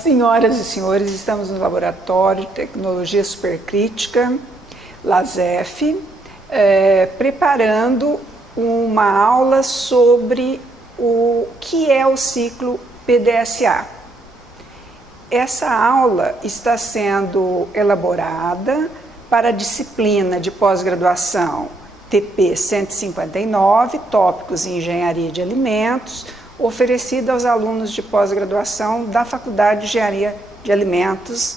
Senhoras e senhores, estamos no Laboratório de Tecnologia Supercrítica, LASEF, preparando uma aula sobre o que é o ciclo PDSA. Essa aula está sendo elaborada para a disciplina de pós-graduação TP 159, Tópicos em Engenharia de Alimentos, oferecida aos alunos de pós-graduação da Faculdade de Engenharia de Alimentos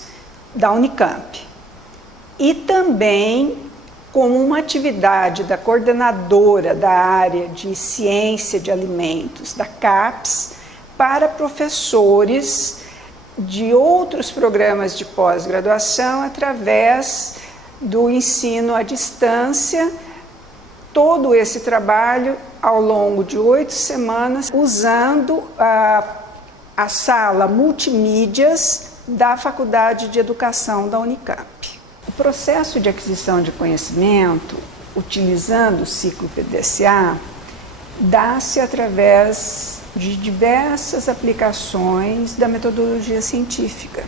da Unicamp. E também como uma atividade da coordenadora da área de Ciência de Alimentos, da CAPES, para professores de outros programas de pós-graduação através do ensino à distância. Todo esse trabalho ao longo de 8 semanas, usando a sala multimídias da Faculdade de Educação da Unicamp. O processo de aquisição de conhecimento, utilizando o ciclo PDSA, dá-se através de diversas aplicações da metodologia científica.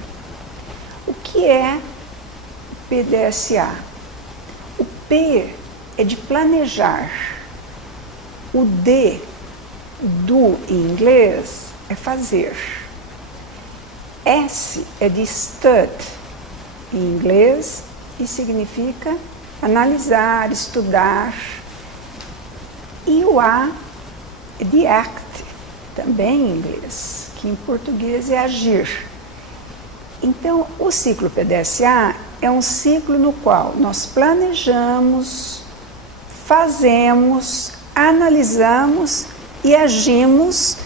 O que é PDSA? O P é de planejar. O D, do em inglês, é fazer. S é de stud, em inglês, e significa analisar, estudar. E o A é de act, também em inglês, que em português é agir. Então, o ciclo PDSA é um ciclo no qual nós planejamos, fazemos, analisamos e agimos,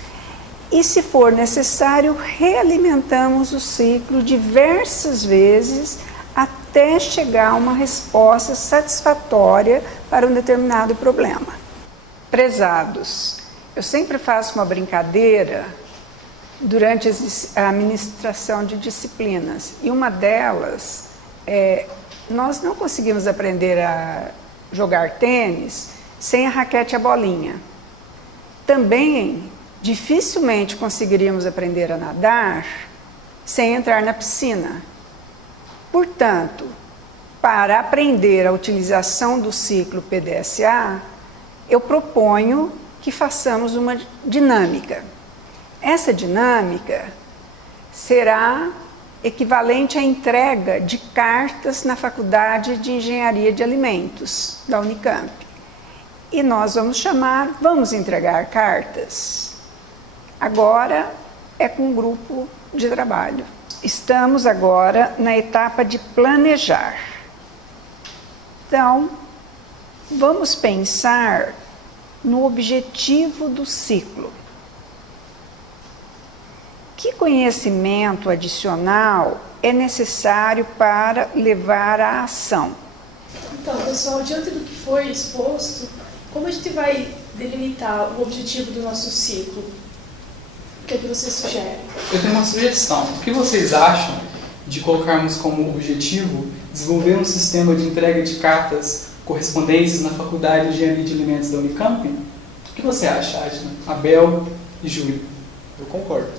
e se for necessário, realimentamos o ciclo diversas vezes até chegar a uma resposta satisfatória para um determinado problema. Prezados, eu sempre faço uma brincadeira durante a ministração de disciplinas, e uma delas é: nós não conseguimos aprender a jogar tênis sem a raquete e a bolinha. Também dificilmente conseguiríamos aprender a nadar sem entrar na piscina. Portanto, para aprender a utilização do ciclo PDSA, eu proponho que façamos uma dinâmica. Essa dinâmica será equivalente à entrega de cartas na Faculdade de Engenharia de Alimentos da Unicamp. E nós vamos chamar, vamos entregar cartas. Agora é com um grupo de trabalho. Estamos agora na etapa de planejar. Então, vamos pensar no objetivo do ciclo. Que conhecimento adicional é necessário para levar à ação? Então, pessoal, diante do que foi exposto, como a gente vai delimitar o objetivo do nosso ciclo? O que é que você sugere? Eu tenho uma sugestão. O que vocês acham de colocarmos como objetivo desenvolver um sistema de entrega de cartas, correspondências na Faculdade de Engenharia de Alimentos da Unicamp? O que você acha, Adna, Abel e Júlio? Eu concordo.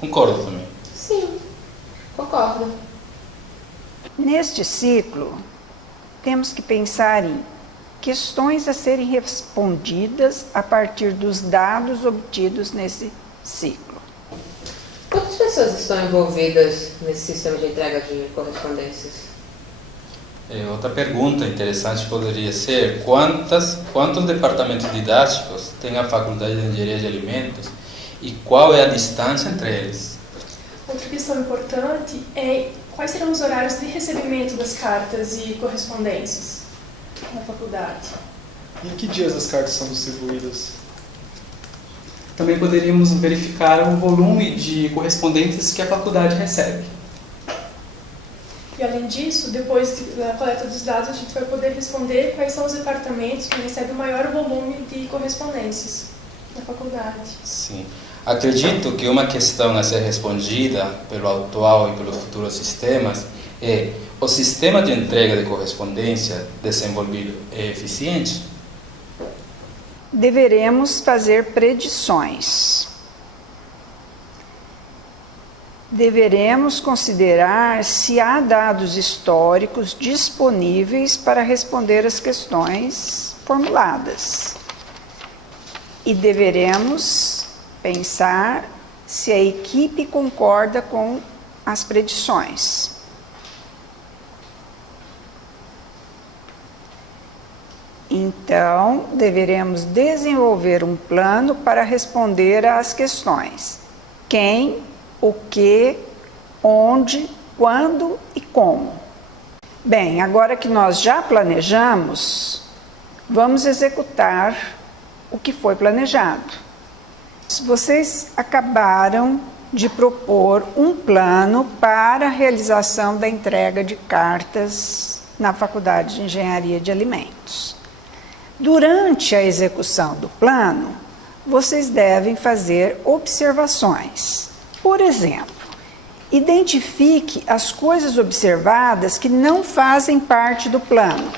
Concordo também. Sim, concordo. Neste ciclo, temos que pensar em questões a serem respondidas a partir dos dados obtidos nesse ciclo. Quantas pessoas estão envolvidas nesse sistema de entrega de correspondências? Outra pergunta interessante poderia ser quantos departamentos didáticos tem a Faculdade de Engenharia de Alimentos e qual é a distância entre eles? Outra questão importante é quais serão os horários de recebimento das cartas e correspondências na faculdade. E em que dias as cartas são distribuídas? Também poderíamos verificar o volume de correspondências que a faculdade recebe. E além disso, depois da coleta dos dados, a gente vai poder responder quais são os departamentos que recebem o maior volume de correspondências na faculdade. Sim. Acredito que uma questão a ser respondida pelo atual e pelos futuros sistemas é: o sistema de entrega de correspondência desenvolvido é eficiente? Deveremos fazer predições. deveremos considerar se há dados históricos disponíveis para responder às questões formuladas. E deveremos pensar se a equipe concorda com as predições. Então, deveremos desenvolver um plano para responder às questões: quem, o que, onde, quando e como. Bem, agora que nós já planejamos, vamos executar o que foi planejado. Vocês acabaram de propor um plano para a realização da entrega de cartas na Faculdade de Engenharia de Alimentos. Durante a execução do plano, vocês devem fazer observações. Por exemplo, identifique as coisas observadas que não fazem parte do plano.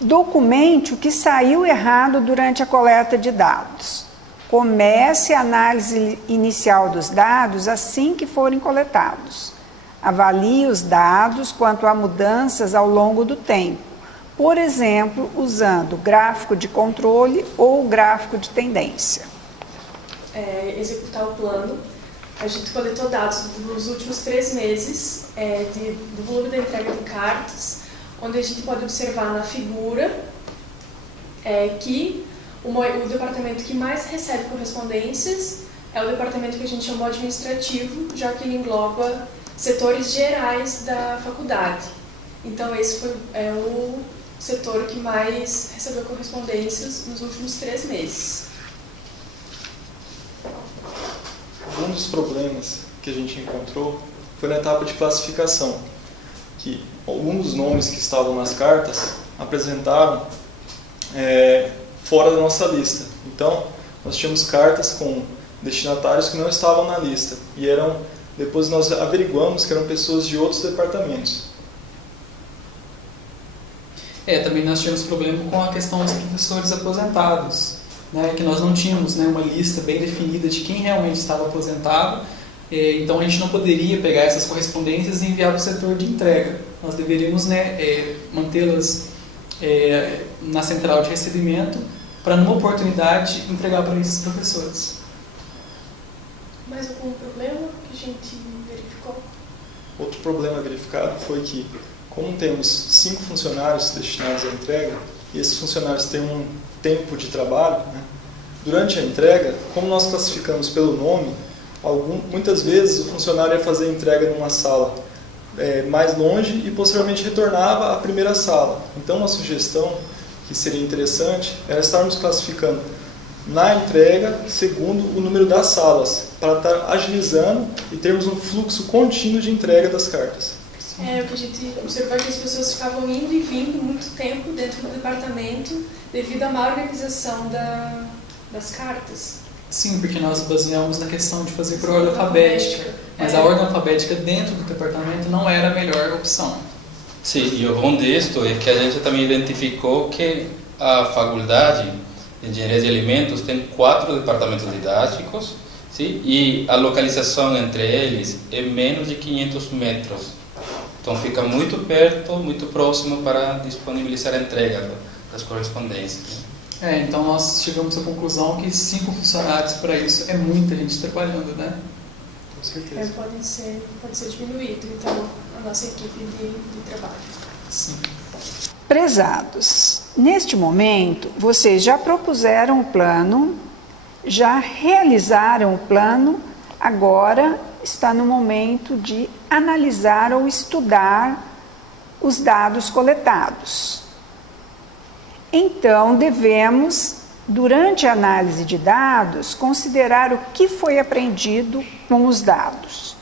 Documente o que saiu errado durante a coleta de dados. Comece a análise inicial dos dados assim que forem coletados. Avalie os dados quanto a mudanças ao longo do tempo. Por exemplo, usando gráfico de controle ou gráfico de tendência. Executar o plano. A gente coletou dados dos últimos 3 meses do volume da entrega de cartas, onde a gente pode observar na figura que o departamento que mais recebe correspondências é o departamento que a gente chama de administrativo, já que ele engloba setores gerais da faculdade. Então, esse foi o setor que mais recebeu correspondências nos últimos 3 meses. Um dos problemas que a gente encontrou foi na etapa de classificação, que alguns dos nomes que estavam nas cartas apresentaram fora da nossa lista. Então, nós tínhamos cartas com destinatários que não estavam na lista e depois nós averiguamos que eram pessoas de outros departamentos. Também nós tivemos problema com a questão dos professores aposentados, né, que nós não tínhamos, né, uma lista bem definida de quem realmente estava aposentado, então a gente não poderia pegar essas correspondências e enviar para o setor de entrega. Nós deveríamos, né, mantê-las na central de recebimento para, numa oportunidade, entregar para esses professores. Mais algum problema que a gente verificou? Outro problema verificado foi que, como temos 5 funcionários destinados à entrega, e esses funcionários têm um tempo de trabalho, né? Durante a entrega, como nós classificamos pelo nome, muitas vezes o funcionário ia fazer a entrega numa sala mais longe e posteriormente retornava à primeira sala. Então, uma sugestão que seria interessante era estarmos classificando na entrega segundo o número das salas, para estar agilizando e termos um fluxo contínuo de entrega das cartas. O que a gente observou é que as pessoas ficavam indo e vindo muito tempo dentro do departamento devido à má organização das cartas. Sim, porque nós baseamos na questão de fazer por ordem alfabética, mas a ordem alfabética dentro do departamento não era a melhor opção. Sim, e o bom disto é que a gente também identificou que a Faculdade de Engenharia de Alimentos tem 4 departamentos didáticos, sim? E a localização entre eles é menos de 500 metros. Então fica muito perto, muito próximo para disponibilizar a entrega das correspondências. Então nós chegamos à conclusão que 5 funcionários para isso é muita gente trabalhando, né? Com certeza. Pode ser diminuído, então, a nossa equipe de trabalho. Sim. Prezados, neste momento, vocês já propuseram o plano, já realizaram o plano, agora está no momento de analisar ou estudar os dados coletados. Então, devemos, durante a análise de dados, considerar o que foi aprendido com os dados.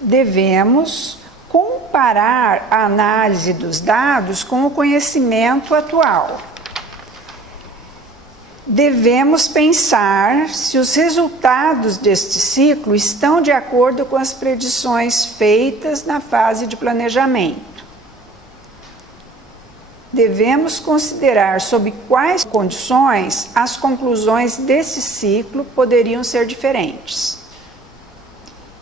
Devemos comparar a análise dos dados com o conhecimento atual. Devemos pensar se os resultados deste ciclo estão de acordo com as predições feitas na fase de planejamento. Devemos considerar sob quais condições as conclusões desse ciclo poderiam ser diferentes.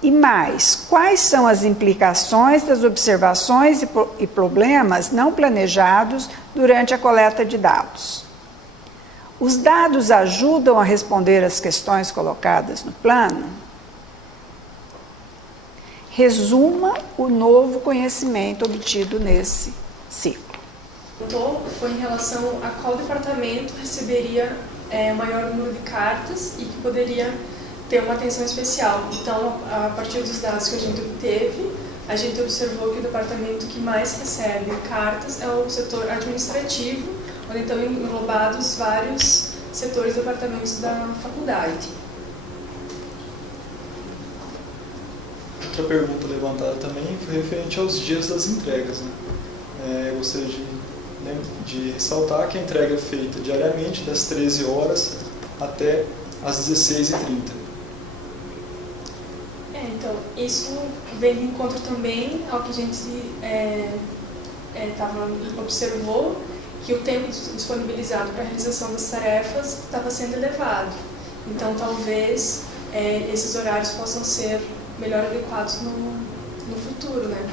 E mais, quais são as implicações das observações e problemas não planejados durante a coleta de dados? Os dados ajudam a responder às questões colocadas no plano? Resuma o novo conhecimento obtido nesse ciclo. Foi em relação a qual departamento receberia maior número de cartas e que poderia ter uma atenção especial. Então, a partir dos dados que a gente obteve, a gente observou que o departamento que mais recebe cartas é o setor administrativo, onde estão englobados vários setores e departamentos da faculdade. Outra pergunta levantada também foi referente aos dias das entregas, né? Gostaria de ressaltar que a entrega é feita diariamente das 13 horas até as 16h30. Então, isso vem de encontro também ao que a gente observou, que o tempo disponibilizado para a realização das tarefas estava sendo elevado. Então, talvez esses horários possam ser melhor adequados no futuro, né?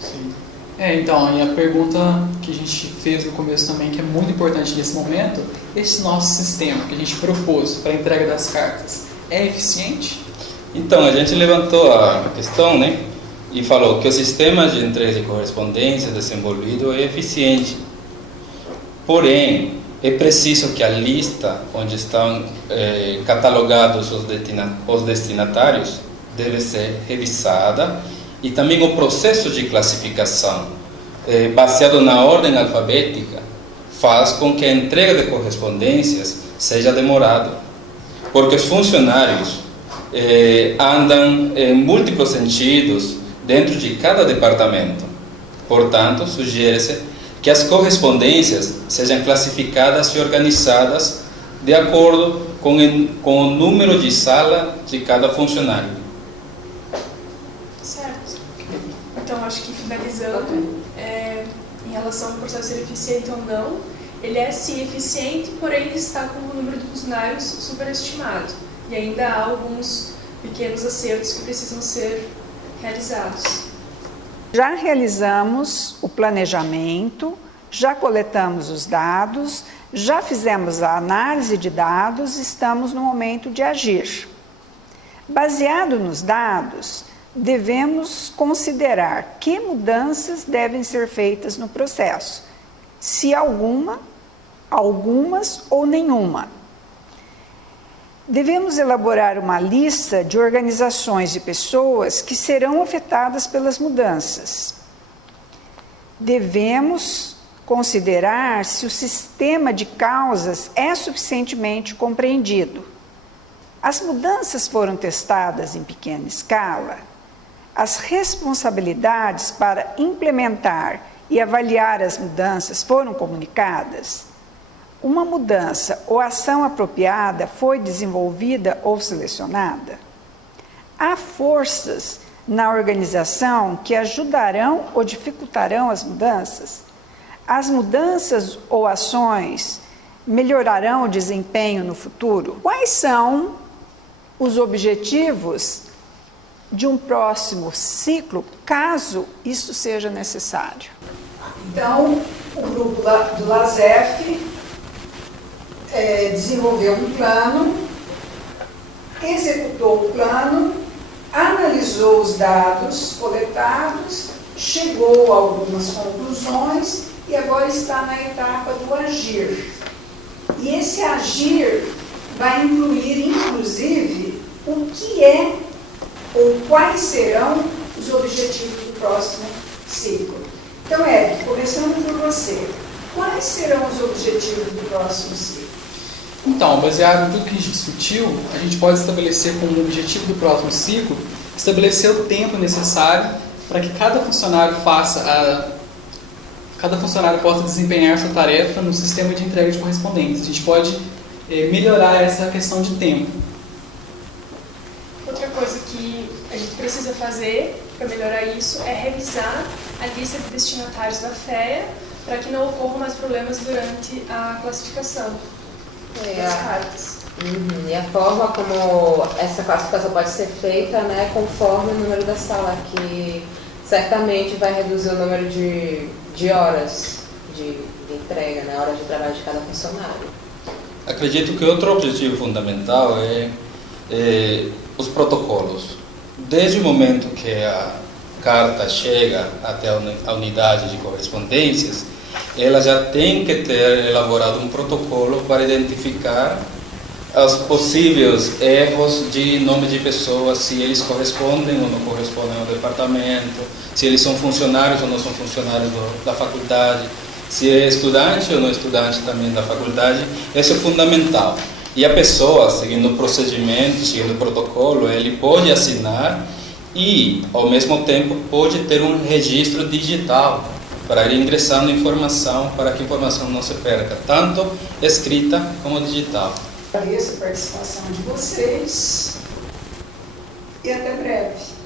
Sim. Então, e a pergunta que a gente fez no começo também, que é muito importante nesse momento, esse nosso sistema que a gente propôs para a entrega das cartas, é eficiente? Então, a gente levantou a questão, né, e falou que o sistema de entrega de correspondência desenvolvido é eficiente. Porém, é preciso que a lista onde estão catalogados os destinatários deve ser revisada, e também o processo de classificação, baseado na ordem alfabética, faz com que a entrega de correspondências seja demorada, porque os funcionários andam em múltiplos sentidos dentro de cada departamento. Portanto, sugere-se que as correspondências sejam classificadas e organizadas de acordo com o número de sala de cada funcionário. Certo. Então, acho que finalizando, em relação ao processo ser eficiente ou não, ele é sim eficiente, porém ele está com o número de funcionários superestimado. E ainda há alguns pequenos acertos que precisam ser realizados. Já realizamos o planejamento, já coletamos os dados, já fizemos a análise de dados, estamos no momento de agir. Baseado nos dados, devemos considerar que mudanças devem ser feitas no processo, se algumas ou nenhuma. Devemos elaborar uma lista de organizações e pessoas que serão afetadas pelas mudanças. Devemos considerar se o sistema de causas é suficientemente compreendido. As mudanças foram testadas em pequena escala. As responsabilidades para implementar e avaliar as mudanças foram comunicadas. Uma mudança ou ação apropriada foi desenvolvida ou selecionada? Há forças na organização que ajudarão ou dificultarão as mudanças? As mudanças ou ações melhorarão o desempenho no futuro? Quais são os objetivos de um próximo ciclo, caso isso seja necessário? Então, o grupo do LASEF desenvolveu um plano, executou o plano, analisou os dados coletados, chegou a algumas conclusões e agora está na etapa do agir. E esse agir vai incluir, inclusive, o que é ou quais serão os objetivos do próximo ciclo. Então, Érico, começando por você, quais serão os objetivos do próximo ciclo? Então, baseado em tudo que a gente discutiu, a gente pode estabelecer como objetivo do próximo ciclo, estabelecer o tempo necessário para que cada funcionário possa desempenhar sua tarefa no sistema de entrega de correspondência. A gente pode melhorar essa questão de tempo. Outra coisa que a gente precisa fazer para melhorar isso é revisar a lista de destinatários da FEA para que não ocorram mais problemas durante a classificação. das cartas. E a forma como essa classificação pode ser feita, né, conforme o número da sala, que certamente vai reduzir o número de horas de entrega, né, horas de trabalho de cada funcionário. Acredito que outro objetivo fundamental é os protocolos. Desde o momento que a carta chega até a unidade de correspondências, ela já tem que ter elaborado um protocolo para identificar os possíveis erros de nome de pessoas, se eles correspondem ou não correspondem ao departamento, se eles são funcionários ou não são funcionários da faculdade, se é estudante ou não estudante também da faculdade. Isso é fundamental. E a pessoa, seguindo o procedimento, seguindo o protocolo, ele pode assinar e, ao mesmo tempo, pode ter um registro digital para ir ingressando informação, para que a informação não se perca, tanto escrita como digital. Agradeço a participação de vocês e até breve.